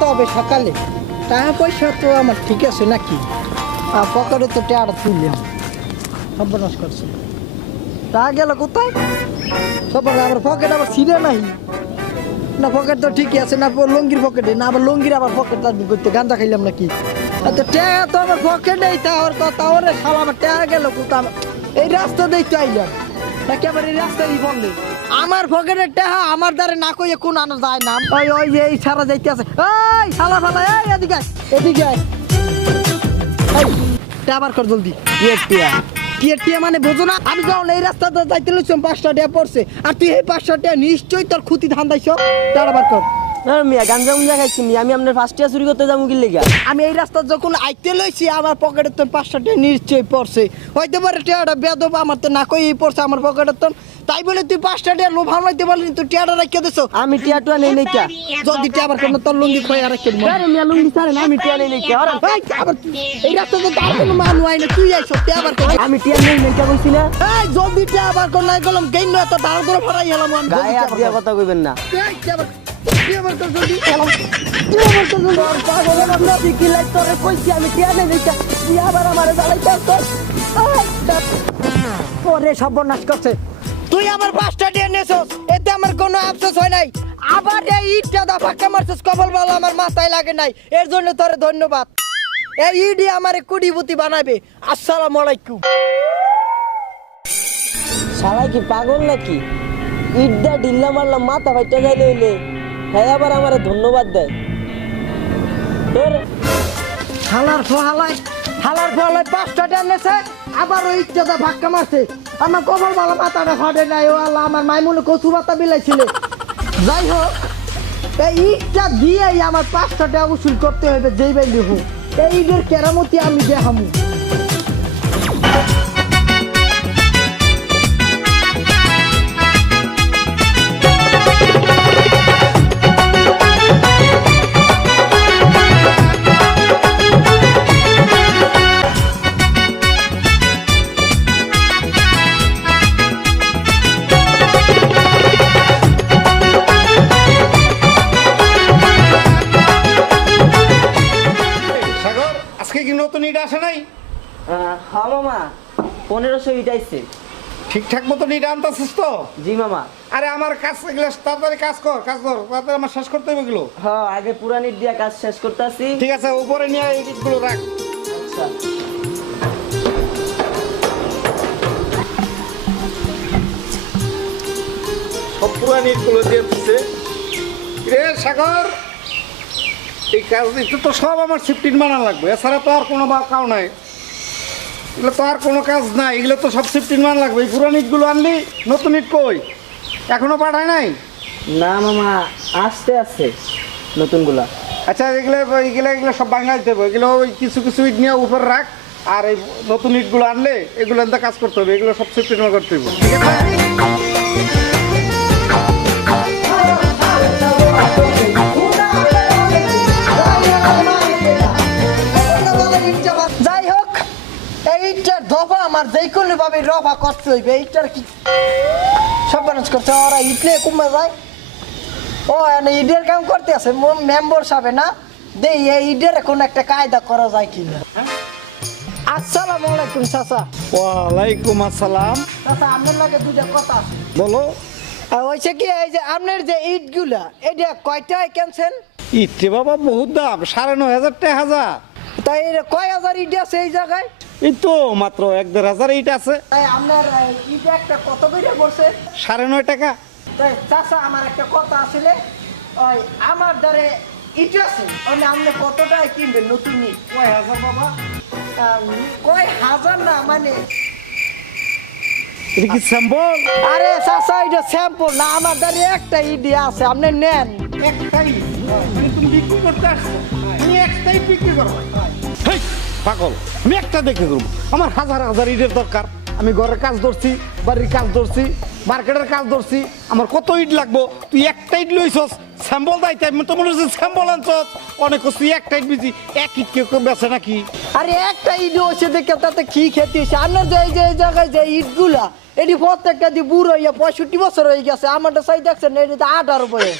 যেতে হবে সকালে, টাকা পয়সা তো আমার ঠিক আছে নাকি, আর পকেটে তো টাকা তুললাম, সর্বনাশ করছে। টাকা গেল কোথায়? সব আমার পকেট আবার ছিঁড়ে নাই না, পকেট তো ঠিকই আছে না, লঙ্গির পকেটে না, আবার লঙ্গির আবার পকেট করতে গাঁজা খাইলাম নাকি? তো টাকা তো আমার পকেটেই, তাহলে শালা আমার টাকা গেল কোথায়? এই রাস্তা দেখতে আইলাম নাকি আবার এই রাস্তায় বললে আমার পকেটের টাকা আমার দ্বারা না কইয়ে কোন আনা যায় না। ওই ওই যে এই সারা যাইতে আছে, এই শালা ফালা, এই এদিকে আয়, এদিকে আয়, টাবার কর জলদি। টিয়া মানে বোঝো না? আমি যখন এই রাস্তাটা যাইতে লইছিলাম 5টা টাকা পড়ছে, আর তুই এই 5টা টাকা নিশ্চয়ই তোর খুঁতি ধান দাইছ। টাবার কর। মিয়া গাঞ্জা মুঞ্জা খাইছি মিয়া, আমি আপনার ফার্স্ট ইয়ার চুরি করতে যাবো কি লেগা? আমি এই রাস্তা যখন আইতে লইছি আমার পকেটে তোর 5টা টাকা নিশ্চয়ই পড়ছে, হয়তো পারে টাকাটা বেদব আমার তো না কই পড়ছে আমার পকেটে তো, তাই বলে তুই 5টা টাকা লোভ হামলাইতে পারলি, তুই টাকাটা রাখিয়ে দিছ। আমি টিয়া টুয়া নেই নাই কা, যদি টাবার কর তোর লুঙ্গি খোয়া রাখিয়ে দিব। আরে মিয়া লুঙ্গি ছাড়েন, আমি টিয়া নেই নাই কা। এই রাস্তাতে তার কোনো মানুষ আইনে, তুই আইছ টাবার কর। আমি টিয়া নেই নাই কা কইছি না? এই যদি টাবার কর নাই গেলাম গেইন না তো দাঁড় করে ফরাই গেলাম আমি। গায়ে হাত দিয়া কথা কইবেন না। এই টাবার কর জলদি, টাবার কর জলদি। পাগল আমরা বিকি লাইট তোরে কইছি আমি টিয়া নেই নাই কা, তুই আবার আমারে জ্বালাইতে তোর। ওরে সর্বনাশ করছে, তুই আমার 5টা টাকা নিয়েছস, এতে আমার কোনো আফসোস হয় নাই। আবার এই ইটটা দা ফাঁকা মারছস, কবল বলা আমার মাথায় লাগে নাই, এর জন্য তোরে ধন্যবাদ। এই ইডি আমারে কুড়িপুতি বানাবে। আসসালামু আলাইকুম। শালা কি পাগল নাকি? ইড্ডা ঢিল্লা মারলাম মাথা ফাইটা যাইলে হইলে, হ্যাঁ আবার আমারে ধন্যবাদ দেয়। তোর হালার ফহালায় 5টা টাকা নিয়েছে, আবার ওই ইটটা দা ফাঁকা মারছে, আমার কবল বলা মাথাটা ফাটে নাই। ও আল্লাহ, আমার মাইমুনে কচু পাতা বিলাইছিল। যাই হোক, এই ইটটা দিয়েই আমার 5টা টাকা উসুল করতে হবে, যেই বাইলি হোক। এই ইটের কেরামতি আমি দেখামু। নতুন ইট আসে নাই? হ্যাঁ মামা 1500 ইট আইছে। ঠিকঠাক মতো ইট আনতেছিস তো? জি মামা। আরে আমার কাজ এগুলো তাড়াতাড়ি কাজ কর তাড়াতাড়ি আমার শেষ করতে হবে এগুলো। হ্যাঁ আগে পুরান ইট দিয়া কাজ শেষ করতে আসি। ঠিক আছে, উপরে নিয়ে এই ইটগুলো রাখ। আচ্ছা সব পুরান ইটগুলো দিয়ে দিচ্ছে রে সাগর। এই কাজ দিতে তো সব আমার 15 বানানো লাগবে, এছাড়া তো আর কোনো কাউ নাই, এগুলো তো আর কোনো কাজ নাই, এগুলো তো সব 15 মান লাগবে। এই পুরান ইটগুলো আনলি, নতুন ইট কই এখনো পাঠায় নাই? না মামা আসতে আছে নতুনগুলা। আচ্ছা এগুলো সব বাঙালি দেবো, এগুলো ওই কিছু কিছু ইট নিয়ে উপর রাখ, আর এই নতুন ইটগুলো আনলে এগুলো এনতে কাজ করতে হবে, এগুলো সব 15 করতে হবে, ঠিক আছে? যাই হোক, এইটার দফা আমার যে কোনো ভাবে রফা করতে হইবে। এইটার কি সব মানুষ করছে, ওরা ইটলে কমে যায়। ও এনে ইটের কাম করতে আছে মেম্বার সাহেব না, দেই এই ইটের কোনো একটা কায়দা করা যায় কিনা। আসসালামু আলাইকুম চাচা। ওয়ালাইকুম আসসালাম। চাচা আপনার লাগে দুইটা কথা আছে। বলো। হয়েছে কি, এই যে আপনার যে ইটগুলা, এটা কয়টায় কেনছেন? ইটে বাবা বহুত দাম, 9,500 টাকা। তাই কয় হাজার ইট আছে এই জায়গায়? এই তো মাত্র 1-1,500 ইট আছে। তাই আপনার ইট একটা কত করে পড়ছে? 9.5 টাকা। তাই চাচা আমার একটা কথা আসলে, ওই আমার দ্বারে ইট আছে, মানে আপনি কত টাকায় কিনবেন নতুন ইট? কয় হাজার বাবা? কয় হাজার না, মানে এটা কি স্যাম্পল? আরে চাচা এটা স্যাম্পল না, আমার দ্বারে একটা ইট আছে, আপনি নেন। একটাই মানে তুমি বিক্রি করতে আসছো, তুমি একটাই বিক্রি করো? হেই পাগল, আমি একটা দেখে করবো? আমার হাজার হাজার ইটের দরকার। আমি ঘরের কাজ ধরছি, বাড়ির কাজ ধরছি, মার্কেটের কাজ ধরছি, আমার কত ইট লাগবো? তুই একটা ইট লইছস, স্যাম্পল দাইতে আমি তো মনে হচ্ছে স্যাম্পল আনছস। অনেক তুই একটা ইট বেশি, এক ইট কেউ বেছে নাকি? আরে একটা ইট হয়েছে দেখে তাতে কি খেতে হয়েছে? আপনার যে এই যে এই জায়গায় যে ইটগুলা, এটি প্রত্যেকটা দিয়ে বুড়ো হইয়া 65 বছর হয়ে গেছে, আমারটা সাই দেখছেন এটি 18 বয়স।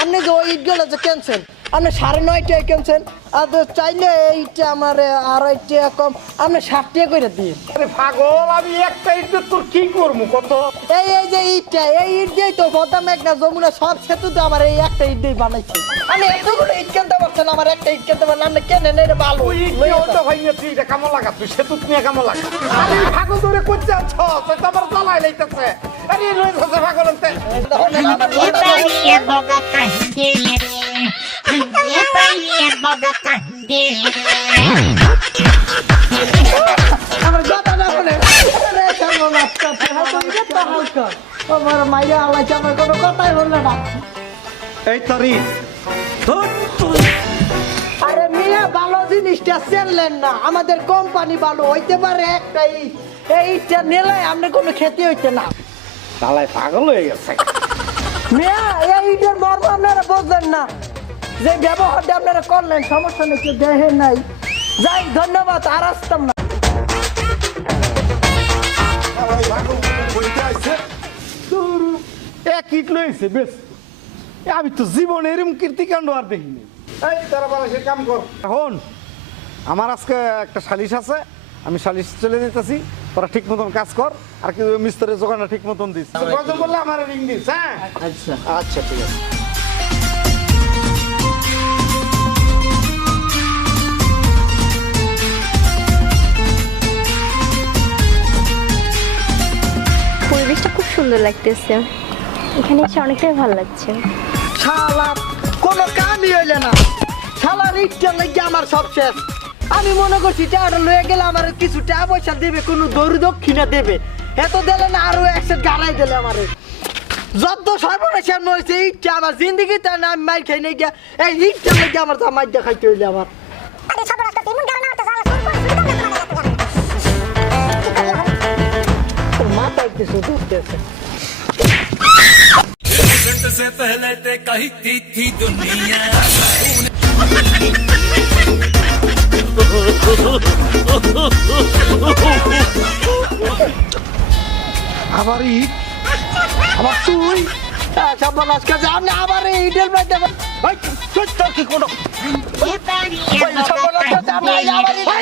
আপনি যে ওই ইটগুলো যে কেনছেন, আপনি 9.5 টাকা কিনছেন আর চাইলে এইটা আমার 2.5 টাকা কম আপনি 60 টাকা করে দিন। আরে পাগল, আমি একটা ইট তোর কি করবো কত? এই যে ইটটা এই ইট দিয়েই তো পদ্মা মেঘনা যমুনা সব সেতুতে আমার এই একটা ইট দিয়ে বানাইছে। আমি এতগুলো ইট কিনতে পারছেন, আমার একটা ইট কিনতে পারেন আপনি কেনেন, এটা ভালো। তুই ওটা ভাই তুই এটা কেমন লাগা, তুই সেতু নিয়ে কেমন লাগা? আরে পাগল ধরে করছে আছো তুই তো আমার জ্বালাই লাইতেছে। আরে লই ধরছে পাগল তে আমার কথা না বলে আরে কেমন লাগছে তো হালকা আমার মাইয়া আলাইছে, আমার কোনো কথাই বললে না। এই তরি আরে মিয়া ভালো জিনিসটা চেনলেন না, আমাদের কোম্পানি ভালো হইতে পারে একটা ইট, এই ইটটা নিলে আপনি কোনো ক্ষতি হইতে না। জ্বালাই পাগল হয়ে গেছে। মিয়া এই ইটের মর্ম আপনারা বুঝলেন না, যে ব্যবহারটা আপনারা করলেন সমস্যা নেই, কেউ দেখেন নাই। যাই ধন্যবাদ, আর আসতাম না। এক ইট লইছে বেশ, আমি তো জীবনে এরকম কীর্তিকাণ্ড আর দেখিনি। এই তারা বলে সে কাম কর। এখন আমার আজকে একটা সালিশ আছে, আমি সালিশ চলে যেতেছি, তোরা ঠিক মতন কাজ কর, আর কি মিস্ত্রির জোগানটা ঠিক মতন দিস। প্রয়োজন বললে আমার রিং দিস। হ্যাঁ আচ্ছা আচ্ছা ঠিক আছে। পরিবেশটা খুব সুন্দর লাগতেছে, এখানে এসে অনেকটাই ভালো লাগছে। শালা কোনো কামই হইলে না, শালার ইটটা লেগে আমার সব শেষ। আমি মনে করছি টাকাটা লয়ে গেলে আমার কিছু টাকা পয়সা দেবে, কোনো দৌড় দক্ষিণা দেবে, এত দিলে না আরো একশো গাড়াই দিলে আমারে। যত সর্বনাশান হয়েছে ইটটা আমার জিন্দগিতে না, আমি মাইর খাই নাই গিয়া এই ইটটা লেগে আমার মাইর দেখাইতে হইলে আমার মাথায় কিছু ধরতেছে। से पहले ते कहती थी दुनिया আবার ইট, আবার তুই সর্বনাশ কাছে আপনি আবার এই ইটের মধ্যে তোর কি কোনো সর্বনাশ কাছে আপনি আবার তোর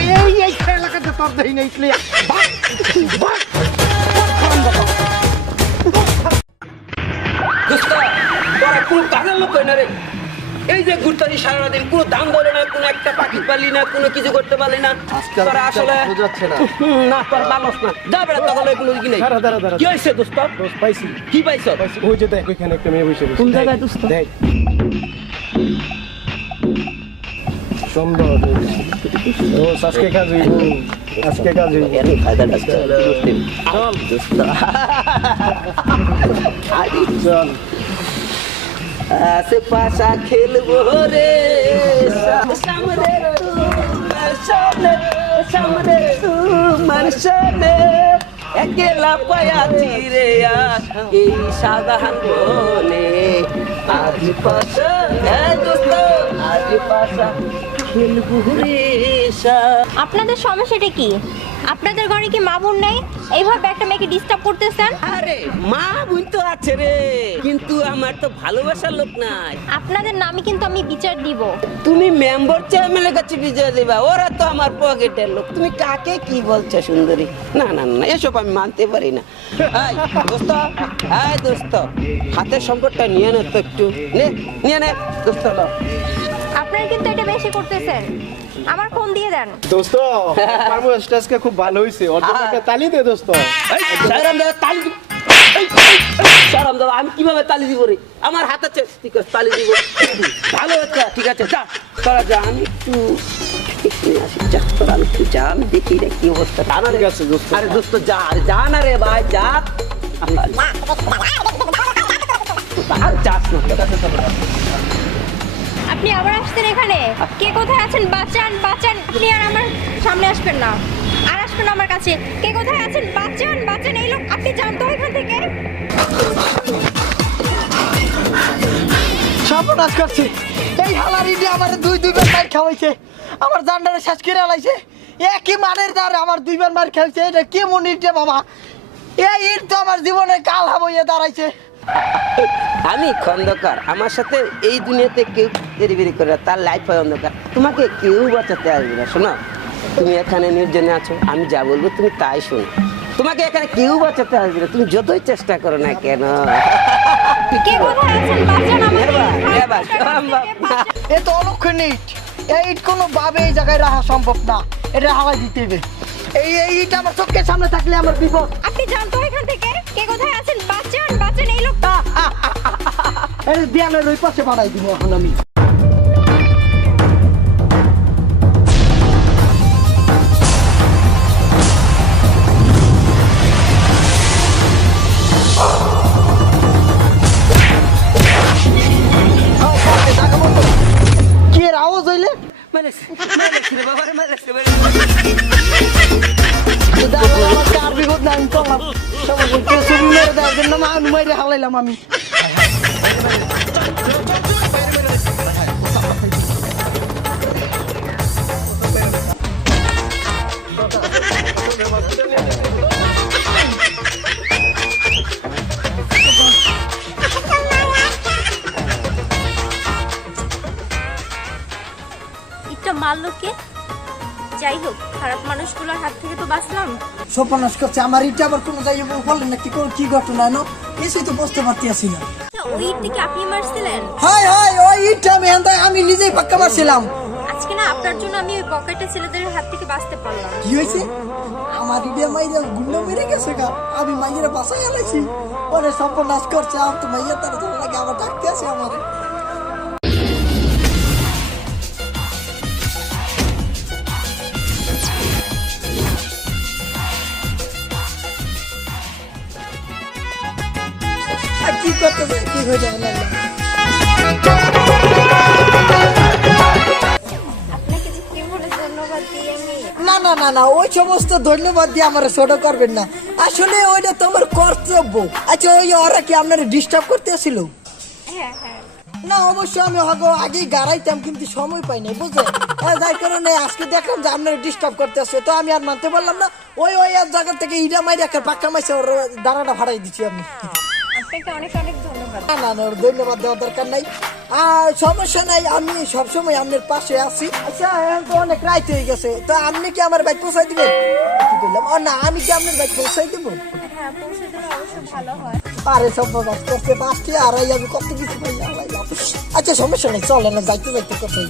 এই এলাকাতে তোর দেই না ইসলিয়া দোস্ত তোরা কোন কাজের লোক হয় না রে? এই যে ঘুরতারি সারাদিন কোনো দাম বলে না, কোনো একটা পাখি পালি না, কোনো কিছু করতে পারলি না। তোরা আসলে না তোর মানুষ না, যা বেড়া তখন কোনো কি নেই। কি হয়েছে দোস্ত? পাইছি কি পাইছ? ওই যে দেখ ওইখানে একটা মেয়ে বসে কোন জায়গায় দোস্ত? দেখ সুন্দর ও আজকে কাজ হইব, আজকে কাজ হইব। এর ফায়দাটা চল দোস্ত চল আশে পাশা খেলবো রে সামনে তোমার সামনে সামনে তোমার সামনে একলা পায়াছি রে এই সাধারণ বনে আজ পাশা দোস্ত আজ পাশা খেলবো রে আপনাদের সমস্যাটা কি? আপনাদের ঘরে কি মা বোন নেই? এইভাবে একটা মেয়েকে ডিস্টার্ব করতেছেন। আরে মা বোন তো আছে রে, কিন্তু আমার তো ভালোবাসার লোক নাই। আপনাদের নামে কিন্তু আমি বিচার দিব। তুমি মেম্বার চেয়ারম্যানের কাছে বিজয় দিবা, ওরা তো আমার পকেটের লোক। তুমি কাকে কি বলছো সুন্দরী? না না না এসব আমি মানতে পারি না। এই দোস্ত, এই দোস্ত হাতের সম্পদটা নিয়ে নে তো একটু, নিয়ে নে দোস্ত। আপনারা কিন্তু এটা বেশি করতেছেন, আমার ফোন দিয়ে দেন। দোস্ত পারফরম্যান্সটা আজকে খুব ভালো হইছে, ওর জন্য একটা তালি দে দোস্ত। সারাম দাদা তালি দিব, সারাম দাদা আমি কিভাবে তালি দিব রে? আমার হাত আছে, ঠিক আছে তালি দিব। ভালো হচ্ছে, ঠিক আছে যা তোরা যা, আমি একটু যা তোরা একটু যা, আমি দেখি রে কি অবস্থা। ঠিক আছে দোস্ত। আরে দোস্ত যা, আরে যা না রে ভাই যা, আর যাস না। আপনি আবার আসছেন এখানে? কে কোথায় আছেন? বাঁচান বাঁচান, আপনি আর আমার সামনে আসবেন না, আর আসবেন না আমার কাছে। কে কোথায় আছেন? বাঁচান বাঁচান, এই লোক আপনি জানতো এখান থেকে। সর্বনাশ করছে এই হালার ইডি আমার দুইবার মার খাওয়াইছে, আমার জান্ডারে শেষ করে আলাইছে। একই মানের দ্বারা আমার দুইবার মার খাইছে, এটা কি মন ইটে বাবা? এই ইট তো আমার জীবনে কাল হইয়া দাঁড়াইছে। আমি খন্দকার, আমার সাথে এই দুনিয়াতে কেউ দেরিবেরি করে না, তার লাইফ হয় অন্ধকার। তোমাকে কেউ বাঁচাতে আসবে না। শোনো, তুমি এখানে নির্জনে আছো, আমি যা বলবো তুমি তাই শোনো। তোমাকে এখানে কেউ বাঁচাতে আসবে না, তুমি যতই চেষ্টা করো না কেন। কে কোথায় আছেন বাঁচান আমাকে এবার সম্ভব না। এ তো অলক্ষণ ইট, এই ইট কোনো ভাবে এই জায়গায় রাখা সম্ভব না, এটা হাওয়ায় দিতে হবে। এই ইট আমার চোখের সামনে থাকলে আমার বিপদ। আপনি জানতো এখান থেকে কে কোথায় আছেন বাঁচান বাঁচান এই লোকটা এই দেয়ালের ওই পাশে বাড়াই দিব এখন আমি। কি এর আওয়াজ হইলে? মারেছে রে বাবা, মারেছে। আমার কার বিপদ না, আমি চললাম। সবাই কেউ ছবি মেরে দেওয়ার জন্য মানু মেরে হালাইলাম আমি। এটা মারলো কে? যাই হোক, খারাপ মানুষগুলোর হাত থেকে তো বাঁচলাম। সর্বনাশ করছে আমার ইটা, আবার কোনো জায়গায় বললেন না কি ঘটনা না, কিছুই তো বুঝতে পারতেছি না। ওই ইটটিকে আপনি মারছিলেন? হাই হাই, ওই ইটটা আমি নিজেই পাক্কা মারছিলাম। আজকে না আপনার জন্য আমি ওই পকেটে ছেলেদের হাত থেকে বাঁচতে পারলাম। কি হয়েছে? আমার ইডিয়া মাইরা গুন্ডা মেরে গেছে গা, আমি মাইয়েরা বাসায় আলাইছি, পরে সর্বনাশ করছে। আমার তো মাইয়া তার লাগে আবার ডাকতে আছে আমার। কি করতেছে, কি হয়ে যাবে? আপনাকে যে কি বলে ধন্যবাদ দিই আমি। না না না না, ওই সমস্ত ধন্যবাদ দিয়ে আমার ছোট করবেন না, আসলে ওইটা তো আমার কর্তব্য। আচ্ছা, ওই ওরা কি আপনার ডিস্টার্ব করতে আসছিল? হ্যাঁ হ্যাঁ, না অবশ্য আমি আগেই গাড়াইতাম, কিন্তু সময় পাই নাই, বুঝলেন? যাই কারণে আজকে দেখলাম যে আপনার ডিস্টার্ব করতে আসছে, তো আমি আর মানতে পারলাম না। ওই এক জায়গা থেকে ইটা মাইরে একটা পাক্কা মাইছে, ওর দাঁড়াটা ভাড়াই দিচ্ছি আমি। আপনাকে অনেক অনেক ধন্যবাদ। না না না, ওর ধন্যবাদ দেওয়ার দরকার নাই, আর সমস্যা নাই, আমি সবসময় আপনার পাশে আছি। আচ্ছা, এখন তো অনেক রাত হয়ে গেছে, তো আপনি কি আমার বাইক পৌঁছাই দিবেন? কি বললাম, ও না, আমি কি আপনার বাইক পৌঁছাই দেবো? হ্যাঁ, পৌঁছে দিলে অবশ্যই ভালো হয়। আরে সব বাস করছে, বাসটি আর আমি কত কিছু পাই। আচ্ছা সমস্যা নেই, চলে না, যাইতে যাইতে কথা